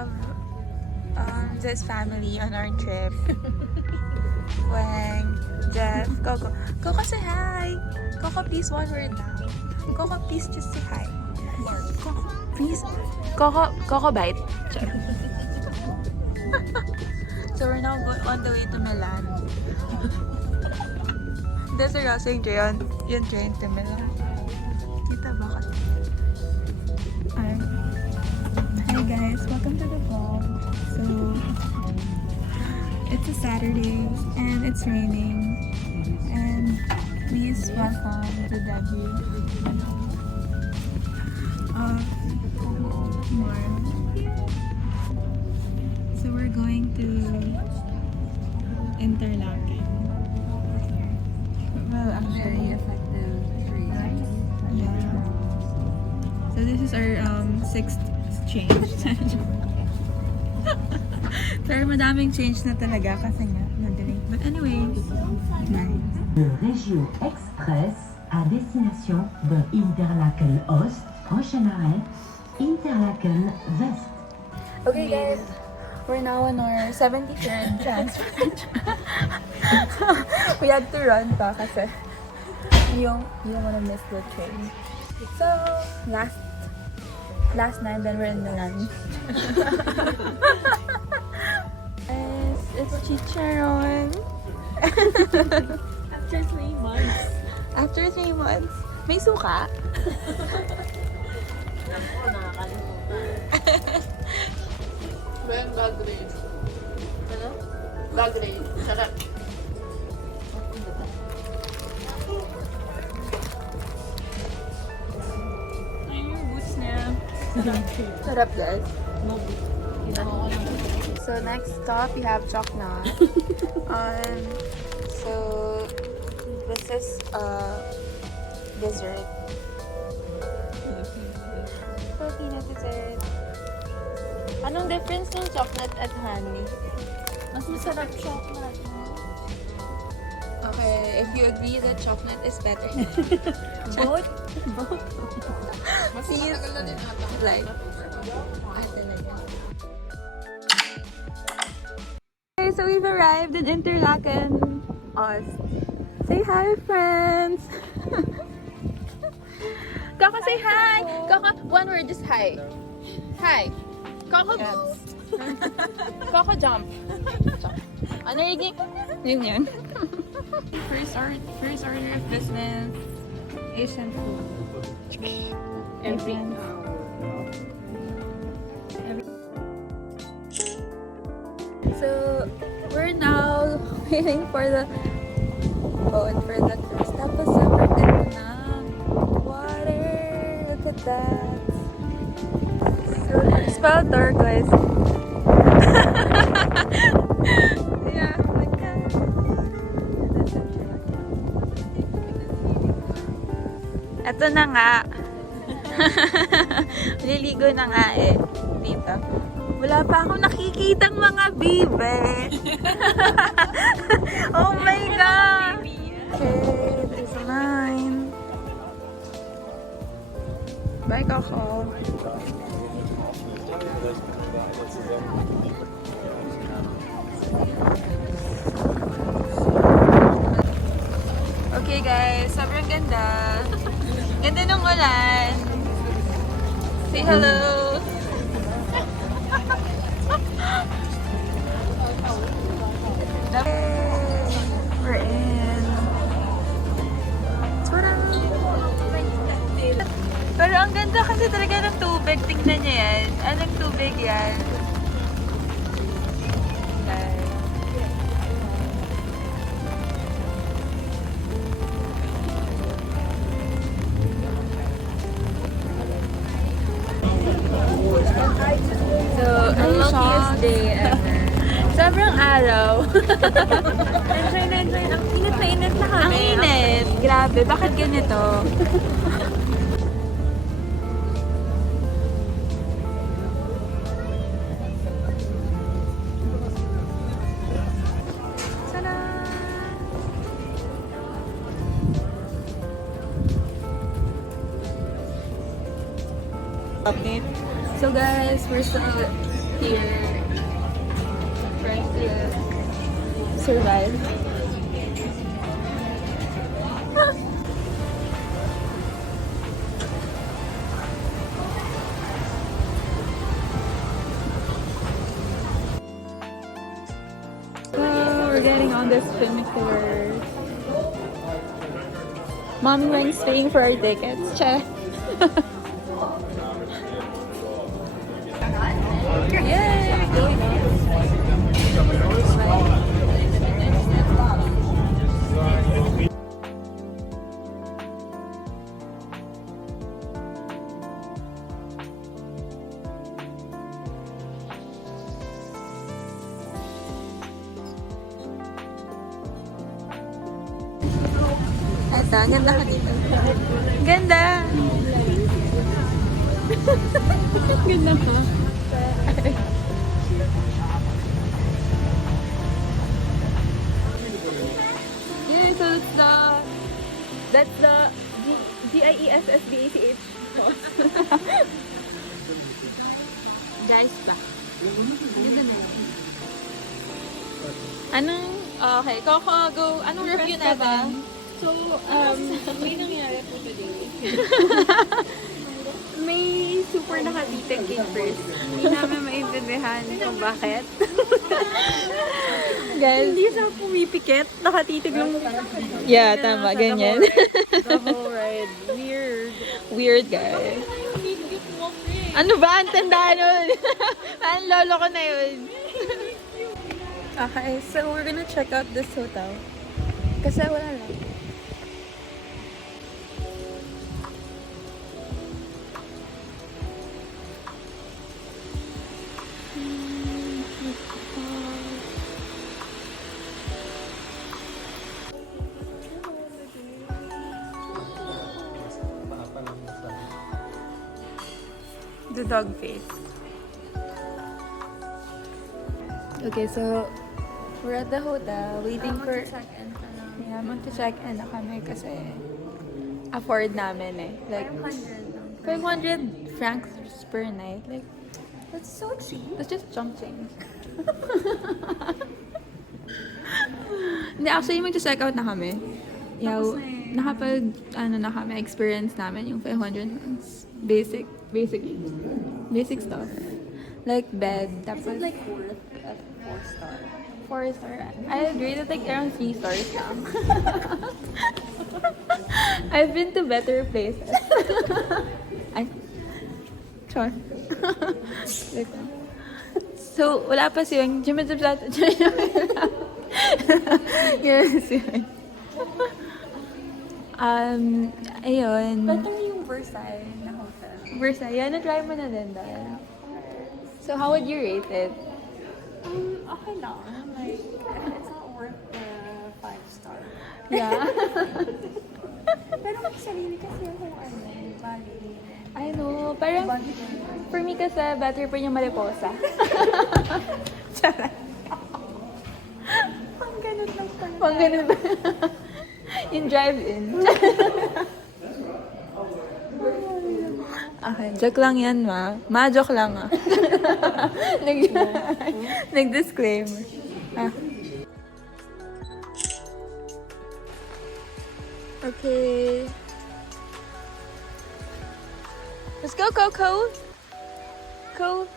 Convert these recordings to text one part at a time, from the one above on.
have this family on our trip. Wang, Jeff, Coco. Coco, say hi! Coco, please, one word now. Coco, please, just say hi. Coco, please. Coco bite. So we're now on the way to Milan. There's a crossing train, yung train to Milan. Kita ba ka? Hi guys, welcome to the vlog. So, it's a Saturday and it's raining. And please welcome the debut of more. So we're going to interlaken. Well, actually, effective phrase. yeah. So this is our sixth change. Pero madaming change na talaga kasi nga na-delay. But anyway, nice. De région express à destination de Interlaken Oost, prochain arrêt, Interlaken West. Okay guys, we're now on our 73rd transfer. We had to run pa kasi you don't wanna miss the train. So, last night, then we're in Milan. Yes, it's Chicharon. After 3 months. After 3 months, may suka. Ako, nakakalimutan. Ba yung dog race? Ano? Dog race. Sarap. Ay, yung boots niya. Sarap guys. So next stop, we have Choknat. So this is dessert. Filipino dessert. Anong difference ng chocolate at honey? Mas masarap chocolate. Okay, if you agree that chocolate is better. Both? Mas matagal na din ata. Like, talaga. Okay, so we've arrived in Interlaken Oost. Say hi, friends! Coco, say hi! Coco, one word, just hi. Hi. Coco, Coco, jump. Ano yung yun? First order of business, Asian food. Asian. So, we're now waiting for the boat for the cruise. Tapos super ganda na. Water! Look at that. So, spell turquoise. Yeah, like that. That's Interlaken. Ito na nga. Liligo na nga eh. Dito. Wala pa akong nakikitang mga bibe. Oh my God! Okay, this is mine. Bye, Coco. Okay guys, sobrang ganda. Ganda ng ulan. Say hello. We're in. Pero ang ganda kasi talaga ng tubig. Tingnan niyo yan. Anong tubig yan? So, ang luckiest day ever. Sobrang araw. Enjoy na enjoy. Ang init na init na kami. Ang init. Grabe, bakit ganito? update. So guys, we're still here. Trying to survive. We're getting on this funicular. Mommy Wang's paying for our tickets. Che. Yay! Ito, ang ganda ka dito. Ganda! Ganda pa. Yeah, so that's the giessbach. Giessbach. Ganda na yun. Anong, okay, Coco, go, anong review natin? So, may nangyari po today. May super nakatitig cake first. Hindi namin maintindihan kung bakit. Guys, hindi siya pumipikit. Nakatitig lang. Yeah, tama. Ganyan. The whole ride. Weird. Weird, guys. Ano ba? Ang tanda nun. Ang lolo ko na yun. Okay, so we're gonna check out this hotel. Kasi wala lang. The dog face. Okay, so we're at the hotel waiting for Check-in. yeah, mag-check-in na kami kasi afford namin eh. Like 500 francs per night. Like That's so cheap. that's just chump change. Hindi, actually mag-check out na kami. Yeah, na kami, experience namin yung 500 francs. Basic stuff. Like bed. Is it like worth a 4-star? 4-star. I agree that like around 3 stars lang. I've been to better places. Sure. So, wala pa si Weng. Ayun. Better yung Versailles na hotel. Versailles. Yan, na-try mo na din dahil. So, how would you rate it? Okay lang. Like, it's not worth the 5-star. Yeah. Pero may sarili kasi yung value. I know. Parang, for me kasi, better pa yung mariposa. Charot. Pang ganun lang pala. Pang ganun ba? Yung drive-in. Okay, joke lang yan, ma. Ma-joke lang, ah. Nag-disclaimer. Ah. Okay. Let's go, Coco. Coco.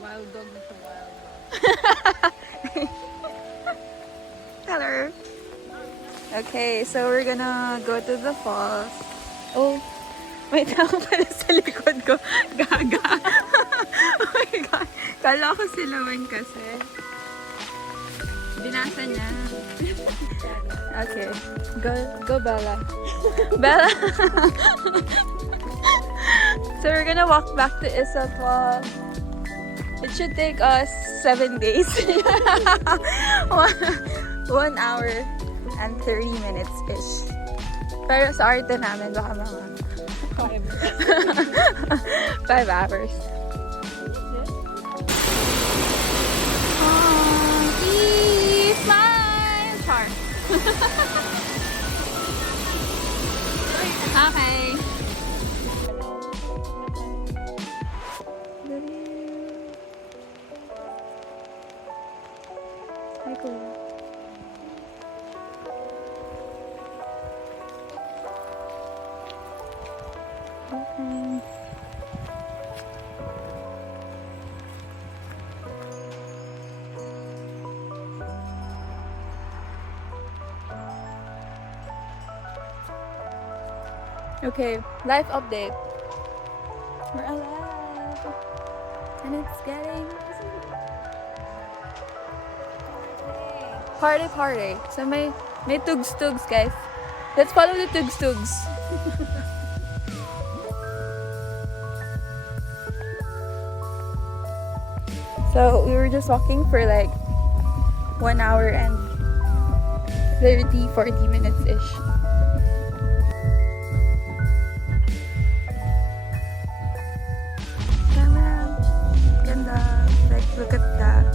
Wild dog na wild dog. Hello. Okay, so we're gonna go to the falls. Oh, may tao pala sa likod ko. Gaga. Oh my God. Kala ko si Lawan kasi. Binasa niya. Okay. Go Bella. Bella. So we're gonna walk back to iseltwald. It should take us 7 days. 1 hour and 30 minutes-ish. Pero sa arte namin, baka mga 5 hours. Smile! Char. Okay. Hi, Kuya. Okay. Okay, life update. We're alive. And it's getting party. So may tugs guys. Let's follow the tugs. So we were just walking for like 1 hour and 40 minutes ish. Camera, ganda. Like look at that.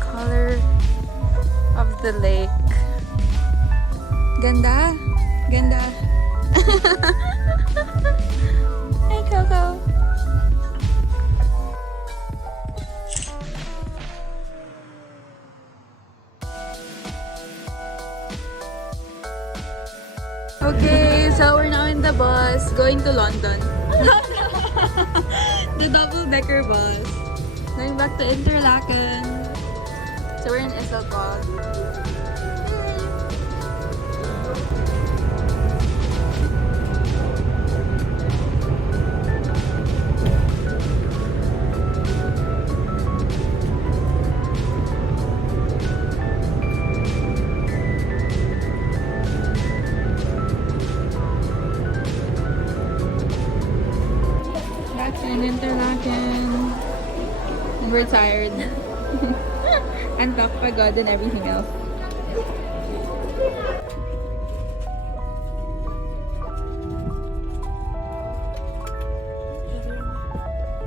Color of the lake. Ganda. Hey Coco. Okay, so we're now in the bus going to London. The double-decker bus. Going back to Interlaken. So we're in Iseltwald. That's in Interlaken. And we're tired. And pagod and everything else.